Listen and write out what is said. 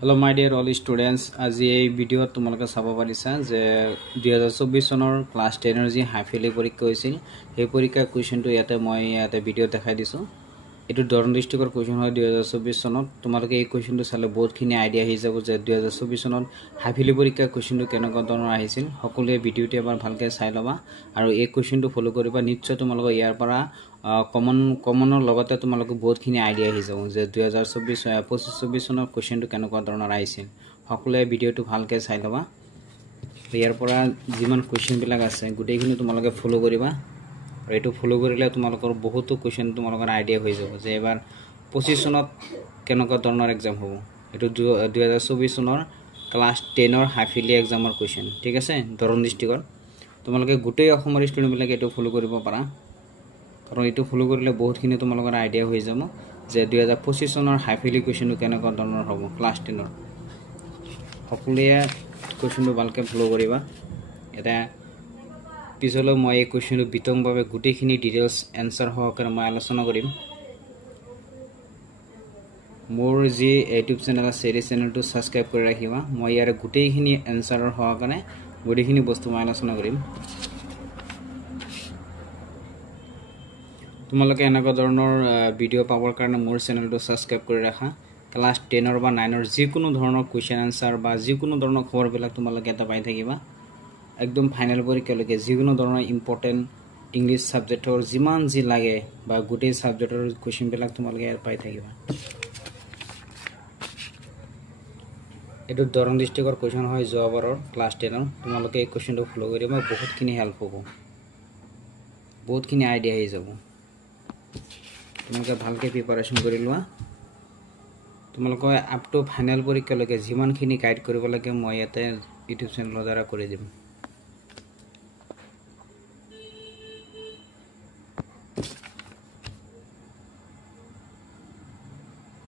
Hello my dear all students, আজি এই ভিডিওত তোমালোকে চাব পাৰিছা যে 2024 চনৰ ক্লাস 10 ৰ যি হাইফেলি পৰীক্ষা হৈছিল এই পৰীক্ষাৰ কোৱেশ্চনটো ইয়াতে ভিডিও দেখাই দিছো। এটো দৰং ডিস্ট্ৰিক্টৰ কোৱেশ্চন হয় 2024 চনত। তোমালোকে এই কোৱেশ্চনটো চালে বহুতখিনি আইডিয়া হৈ যাব যে 2024 চনত হাইফেলি পৰীক্ষাৰ কোৱেশ্চনটো কেনেকুৱা ধৰণৰ আহিছিল। সকলোৱে ভিডিওটো এবাৰ ভালকৈ চাই লবা আৰু এই কোৱেশ্চনটো ফলো কৰিবা। নিশ্চয় তোমালোকে ইয়াৰ পৰা কমনৰ লগতে তোমালোকে বহুতখিনি আইডিয়া হৈ যাব যে 2024 চনৰ কোৱেশ্চনটো কেনেকুৱা ধৰণৰ আহিছিল। সকলোৱে ভিডিওটো ভালকৈ চাই লবা। ইয়াৰ পৰা যিমান কোৱেশ্চন বিলাক আছে গোটেইখিনি তোমালোকে ফলো কৰিবা। এইটো ফলো কৰিলে তোমালোকৰ বহুতো কোৱেশ্চন তোমালোকৰ আইডিয়া হৈ যাব যে এবাৰ 25 চনত কেনেকুৱা ধৰণৰ এক্সাম হ'ব। এটো 2024 চনৰ ক্লাস 10 ৰ হাইফেলি এক্সামৰ কোৱেশ্চন, ঠিক আছে, দৰং ডিস্ট্ৰিক্টৰ। তোমালোকে গোটেই অসমৰ ষ্টুডেন্ট বিলাক এটো ফলো কৰিব পাৰা, কাৰণ এটো ফলো কৰিলে বহুতখিনি তোমালোকৰ আইডিয়া হৈ যাব যে 2025 চনৰ হাইফেলি কোৱেশ্চনটো কেনেকুৱা ধৰণৰ হ'ব ক্লাস 10 ৰ। সকলোৱে কোৱেশ্চনটো ভালকৈ ফলো কৰিবা। এটা পিছলৈ মই এই কোৱেশ্চনটো বিতংভাৱে গোটেইখিনি ডিটেইলছ এনসাৰ সহকাৰে মই আলোচনা কৰিম। মোৰ যি ইউটিউব চেনেল আছে এই চেনেলটো সাবস্ক্ৰাইব কৰি ৰাখিবা। মই ইয়াৰ গোটেইখিনি এনসাৰৰ সহকাৰে গোটেইখিনি বস্তু মই আলোচনা কৰিম। তোমালোকে এনেকুৱা ধৰণৰ ভিডিও পাবৰ কাৰণে মোৰ চেনেলটো সাবস্ক্ৰাইব কৰি ৰাখা। ক্লাস 10 বা 9 যিকোনো ধৰণৰ কোৱেশ্চন আনসাৰ বা যিকোনো ধৰণৰ খবৰবিলাক তোমালোকে এটা পাই থাকিবা। একদম ফাইনাল পৰীক্ষালৈকে যিকোনো ধৰণৰ ইম্পৰ্টেন্ট ইংলিশ সাবজেক্টৰ যিমান যি লাগে বা গোটেই সাবজেক্টৰ কোৱেশ্চন বিলাক তোমালোকে ইয়াত পাই থাকিবা। এটো দৰং ডিস্ট্ৰিক্টৰ কোৱেশ্চন হয় যোৱাবাৰৰ ক্লাস 10 ৰ। তোমালোকে এই কোৱেশ্চনটো ফলো কৰিবা, বহুতখিনি হেল্প হ'ব, বহুতখিনি আইডিয়া হৈ যাব। তোমালোকে ভালকৈ প্ৰিপাৰেচন কৰি লোৱা। তোমালোকে আপ টু ফাইনাল পৰীক্ষালৈকে যিমানখিনি গাইড কৰিব লাগে মই ইয়াতে ইউটিউব চেনেলৰ দ্বাৰা কৰি দিম।